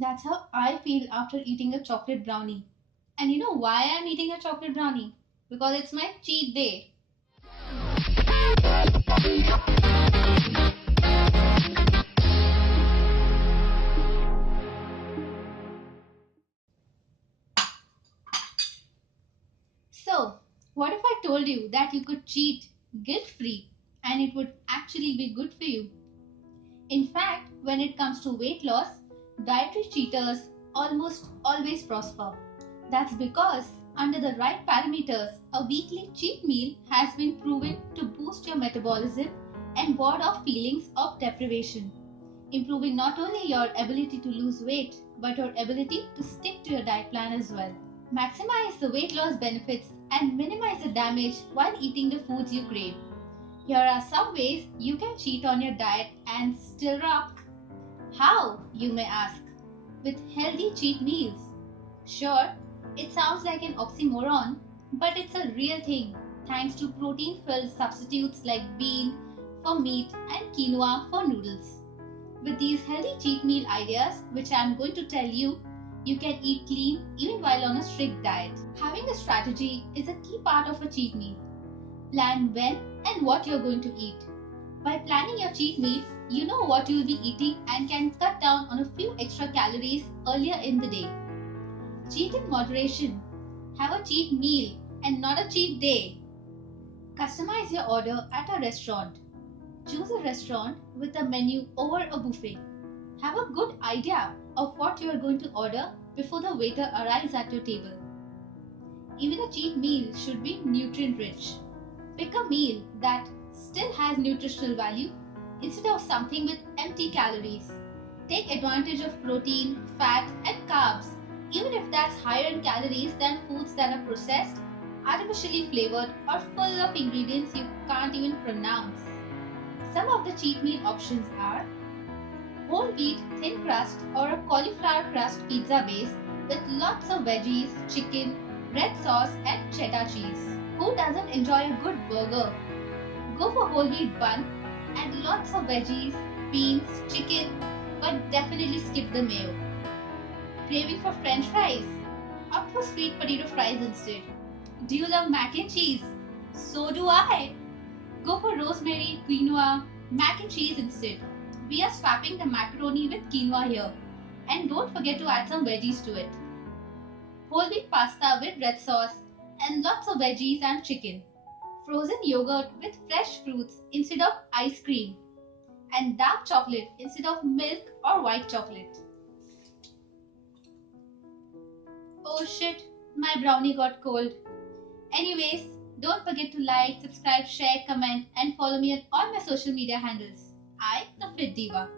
That's how I feel after eating a chocolate brownie. And you know why I'm eating a chocolate brownie? Because it's my cheat day. So, what if I told you that you could cheat guilt free and it would actually be good for you? In fact, when it comes to weight loss, dietary cheaters almost always prosper. That's because, under the right parameters, a weekly cheat meal has been proven to boost your metabolism and ward off feelings of deprivation, improving not only your ability to lose weight but your ability to stick to your diet plan as well. Maximize the weight loss benefits and minimize the damage while eating the foods you crave. Here are some ways you can cheat on your diet and still rock. How, you may ask? With healthy cheat meals. Sure, it sounds like an oxymoron, but it's a real thing thanks to protein filled substitutes like bean for meat and quinoa for noodles. With these healthy cheat meal ideas, which I'm going to tell you, you can eat clean even while on a strict diet. Having a strategy is a key part of a cheat meal. Plan when and what you're going to eat. By planning your cheat meal, you know what you'll be eating and can cut down on a few extra calories earlier in the day. Cheat in moderation. Have a cheat meal and not a cheat day. Customize your order at a restaurant. Choose a restaurant with a menu over a buffet. Have a good idea of what you are going to order before the waiter arrives at your table. Even a cheat meal should be nutrient rich. Pick a meal that still has nutritional value instead of something with empty calories. Take advantage of protein, fat, and carbs, even if that's higher in calories than foods that are processed, artificially flavored, or full of ingredients you can't even pronounce. Some of the cheat meal options are whole wheat thin crust or a cauliflower crust pizza base with lots of veggies, chicken, red sauce, and cheddar cheese. Who doesn't enjoy a good burger? Go for whole wheat bun and lots of veggies, beans, chicken, but definitely skip the mayo. Craving for french fries? Opt for sweet potato fries instead. Do you love mac and cheese? So do I. Go for rosemary, quinoa, mac and cheese instead. We are swapping the macaroni with quinoa here. And don't forget to add some veggies to it. Whole wheat pasta with red sauce and lots of veggies and chicken. Frozen yogurt with fresh fruits instead of ice cream. And dark chocolate instead of milk or white chocolate. Oh shit, my brownie got cold. Anyways, don't forget to like, subscribe, share, comment, and follow me on all my social media handles. The Fit Diva.